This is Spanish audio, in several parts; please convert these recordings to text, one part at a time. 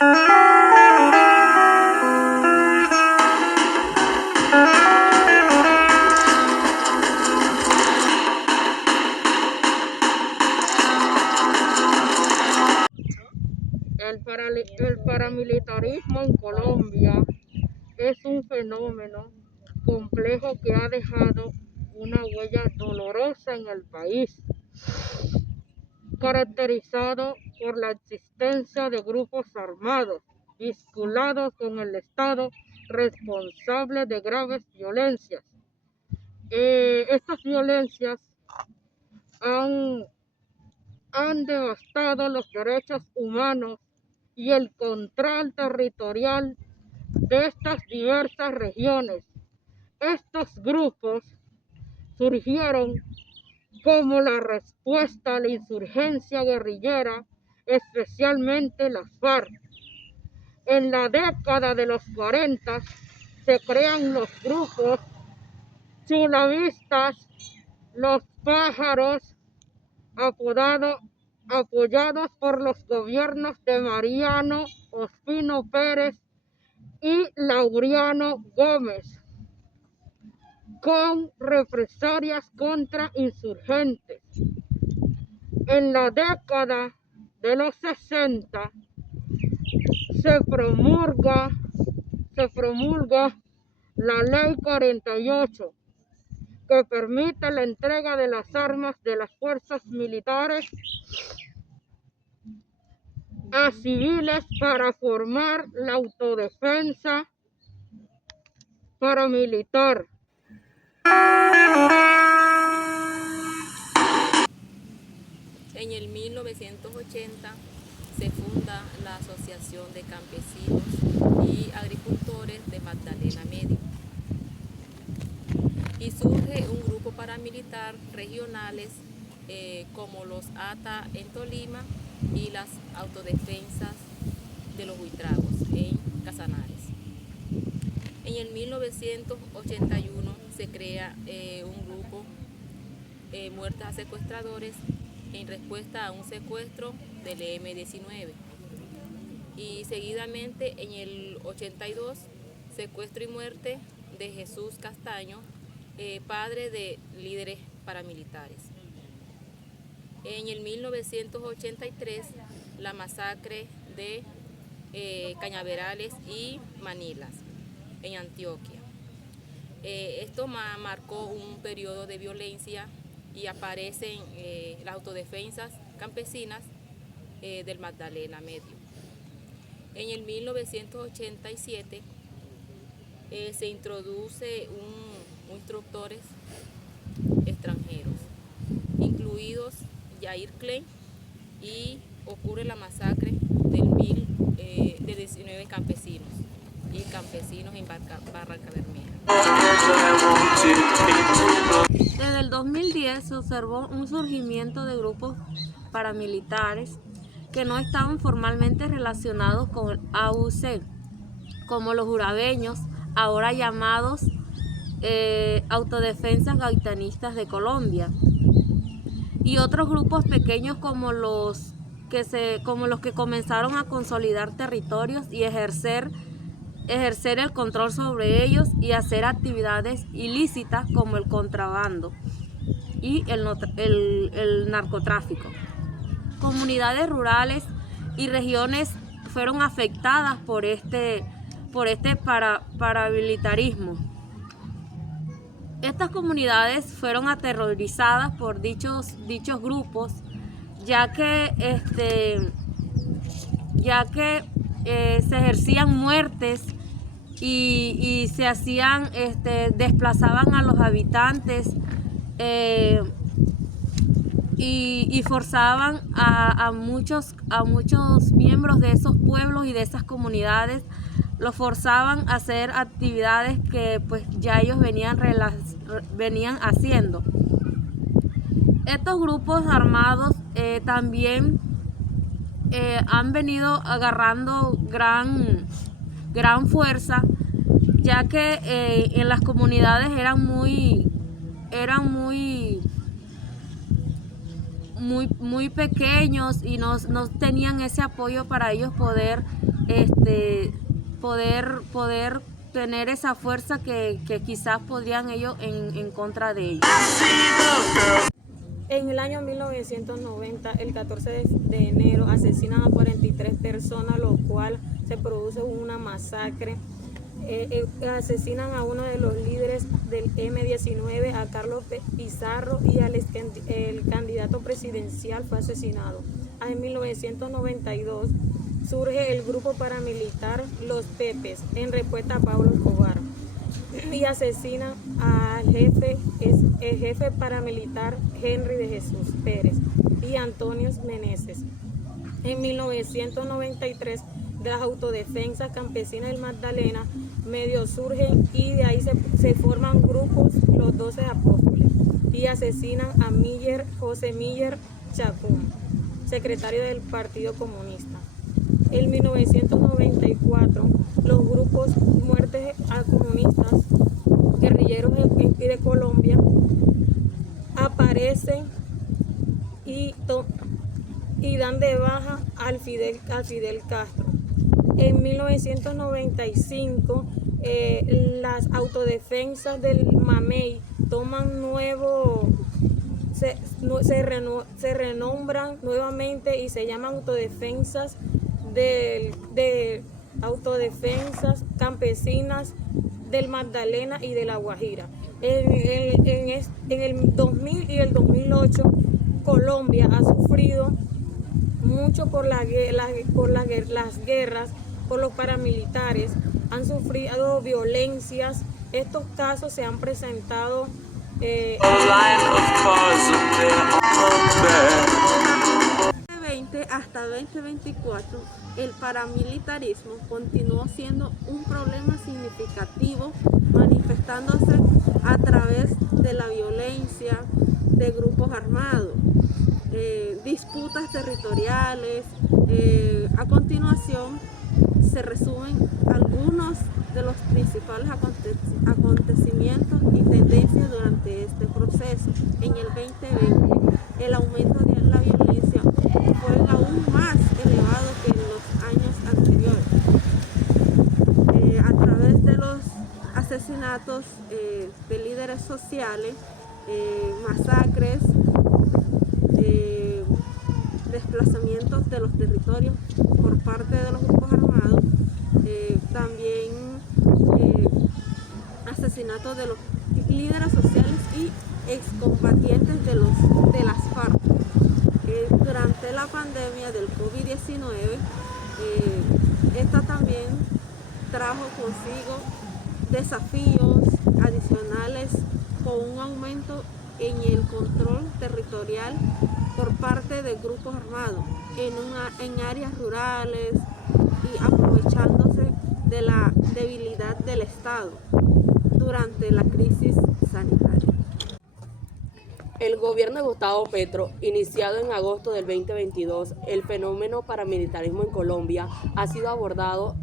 El paramilitarismo en Colombia es un fenómeno complejo que ha dejado una huella dolorosa en el país, caracterizado por la existencia de grupos armados vinculados con el Estado responsables de graves violencias. Estas violencias han devastado los derechos humanos y el control territorial de estas diversas regiones. Estos grupos surgieron como la respuesta a la insurgencia guerrillera, especialmente las FARC. En la década de los 40 se crean los grupos chulavistas, los pájaros, apoyados por los gobiernos de Mariano Ospino Pérez y Laureano Gómez, con represalias contra insurgentes. En la década de los 60 se promulga la Ley 48, que permite la entrega de las armas de las fuerzas militares a civiles para formar la autodefensa paramilitar. En el 1980 se funda la Asociación de Campesinos y Agricultores de Magdalena Medio y surge un grupo paramilitar regionales como los ATA en Tolima y las autodefensas de los Buitragos en Casanares. En el 1981 se crea un grupo Muertes a Secuestradores en respuesta a un secuestro del M-19 y seguidamente en el 82 secuestro y muerte de Jesús Castaño, padre de líderes paramilitares. En el 1983 la masacre de Cañaverales y Manilas en Antioquia. Esto marcó un periodo de violencia y aparecen las autodefensas campesinas del Magdalena Medio. En el 1987 se introduce instructores extranjeros, incluidos Jair Klein, y ocurre la masacre de 19 campesinos y campesinos en Barrancabermeja. Desde el 2010 se observó un surgimiento de grupos paramilitares que no estaban formalmente relacionados con el AUC, como los urabeños, ahora llamados Autodefensas Gaitanistas de Colombia, y otros grupos pequeños como los que comenzaron a consolidar territorios y ejercer el control sobre ellos y hacer actividades ilícitas como el contrabando y el narcotráfico. Comunidades rurales y regiones fueron afectadas por este paramilitarismo. Estas comunidades fueron aterrorizadas por dichos grupos, ya que se ejercían muertes y se hacían, desplazaban a los habitantes y forzaban a muchos miembros de esos pueblos y de esas comunidades, los forzaban a hacer actividades que pues ya ellos venían haciendo. Estos grupos armados también han venido agarrando gran fuerza, ya que en las comunidades eran muy pequeños y no tenían ese apoyo para ellos poder poder tener esa fuerza que quizás podrían ellos en contra de ellos. En el año 1990, el 14 de enero, asesinan a 43 personas, lo cual se produce una masacre. Asesinan a uno de los líderes del M-19, a Carlos Pizarro, y el candidato presidencial fue asesinado. En 1992 surge el grupo paramilitar Los Pepes en respuesta a Pablo Escobar y asesinan al el jefe paramilitar Henry de Jesús Pérez y Antonio Meneses. En 1993, de las autodefensas campesinas del Magdalena medio surgen y de ahí se forman grupos, los 12 apóstoles, y asesinan a José Miller Chacón, secretario del Partido Comunista. En 1994, los grupos Muertes a Comunistas, guerrilleros de Colombia, aparecen y dan de baja al Fidel Castro. En 1995, las autodefensas del Mamey toman se renombran nuevamente y se llaman autodefensas de autodefensas campesinas del Magdalena y de La Guajira. En el 2000 y el 2008, Colombia ha sufrido mucho por las guerras, por los paramilitares, han sufrido violencias. Estos casos se han presentado De 2020 hasta 2024, el paramilitarismo continuó siendo un problema significativo, manifestándose a través de la violencia de grupos armados, disputas territoriales. A continuación se resumen algunos de los principales acontecimientos y tendencias durante este proceso. En el 2020, el aumento de la violencia fue aún más elevado que en los años anteriores. A través de los asesinatos de líderes sociales, masacres, desplazamientos de los territorios por parte de los grupos armados, también asesinatos de los líderes sociales y excombatientes de las FARC. Durante la pandemia del COVID-19, esta también trajo consigo desafíos adicionales con un aumento en el control territorial por parte de grupos armados en áreas rurales y aprovechándose de la debilidad del Estado durante la crisis sanitaria. El gobierno de Gustavo Petro, iniciado en agosto del 2022, el fenómeno paramilitarismo en Colombia ha sido abordado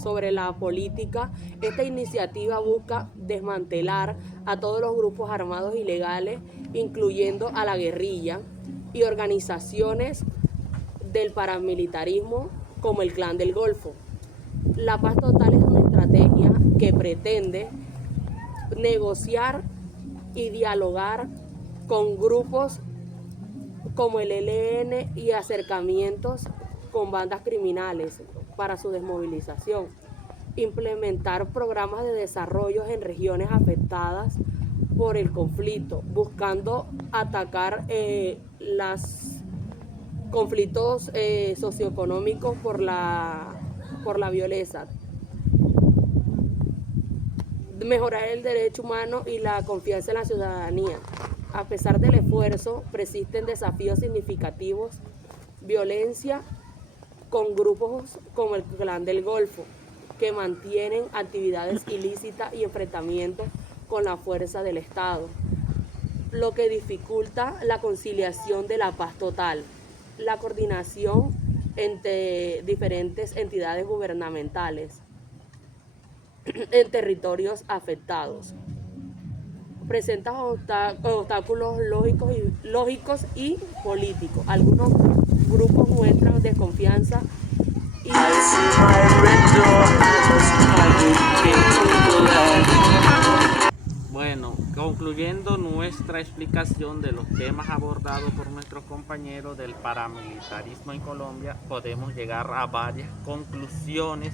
sobre la política. Esta iniciativa busca desmantelar a todos los grupos armados ilegales, incluyendo a la guerrilla y organizaciones del paramilitarismo como el Clan del Golfo. La Paz Total es una estrategia que pretende negociar y dialogar con grupos como el ELN y acercamientos con bandas criminales para su desmovilización, implementar programas de desarrollo en regiones afectadas por el conflicto, buscando atacar los conflictos socioeconómicos por la violencia, mejorar el derecho humano y la confianza en la ciudadanía. A pesar del esfuerzo, persisten desafíos significativos, violencia con grupos como el Clan del Golfo, que mantienen actividades ilícitas y enfrentamientos con la fuerza del Estado, lo que dificulta la conciliación de la paz total, la coordinación entre diferentes entidades gubernamentales en territorios afectados. Presenta obstáculos lógicos y políticos. Algunos grupos muestran desconfianza Bueno, concluyendo nuestra explicación de los temas abordados por nuestros compañeros del paramilitarismo en Colombia, podemos llegar a varias conclusiones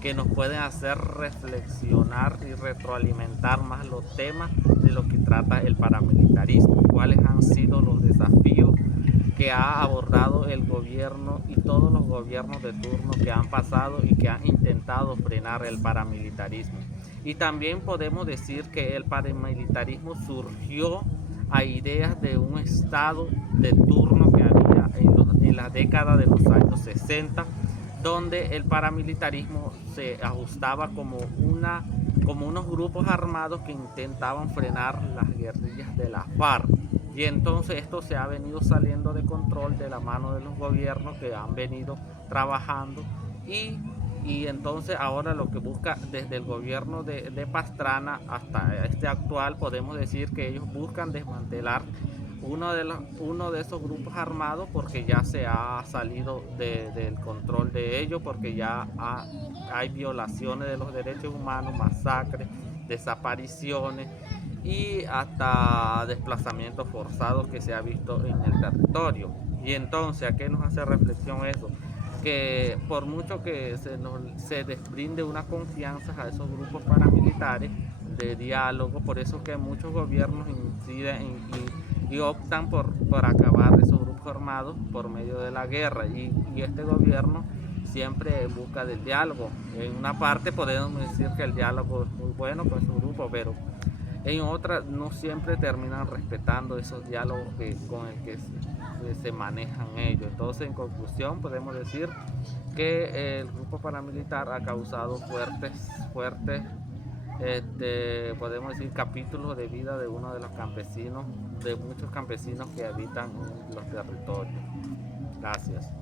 que nos pueden hacer reflexionar y retroalimentar más los temas de los que trata el paramilitarismo. ¿Cuáles han sido los desafíos que ha abordado el gobierno y todos los gobiernos de turno que han pasado y que han intentado frenar el paramilitarismo? Y también podemos decir que el paramilitarismo surgió a ideas de un estado de turno que había en la década de los años 60, donde el paramilitarismo se ajustaba como unos grupos armados que intentaban frenar las guerrillas de la FARC. Y entonces esto se ha venido saliendo de control de la mano de los gobiernos que han venido trabajando y entonces ahora lo que busca desde el gobierno de Pastrana hasta este actual, podemos decir que ellos buscan desmantelar uno de esos grupos armados porque ya se ha salido del control de ellos, porque ya hay violaciones de los derechos humanos, masacres, desapariciones y hasta desplazamientos forzados que se ha visto en el territorio. Y entonces, ¿a qué nos hace reflexión eso? Que por mucho que se desprende una confianza a esos grupos paramilitares de diálogo, por eso que muchos gobiernos inciden y optan por acabar esos grupos armados por medio de la guerra, y este gobierno siempre busca del diálogo. En una parte podemos decir que el diálogo es muy bueno con su grupo, pero en otras no siempre terminan respetando esos diálogos con el que se manejan ellos. Entonces, en conclusión, podemos decir que el grupo paramilitar ha causado fuertes podemos decir capítulos de vida de uno de los campesinos, de muchos campesinos que habitan los territorios. Gracias.